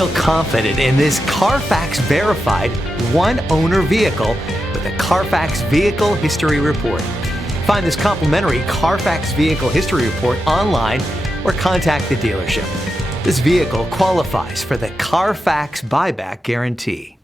Feel confident in this Carfax verified one-owner vehicle with a Carfax Vehicle History Report. Find this complimentary Carfax Vehicle History Report online or contact the dealership. This vehicle qualifies for the Carfax Buyback Guarantee.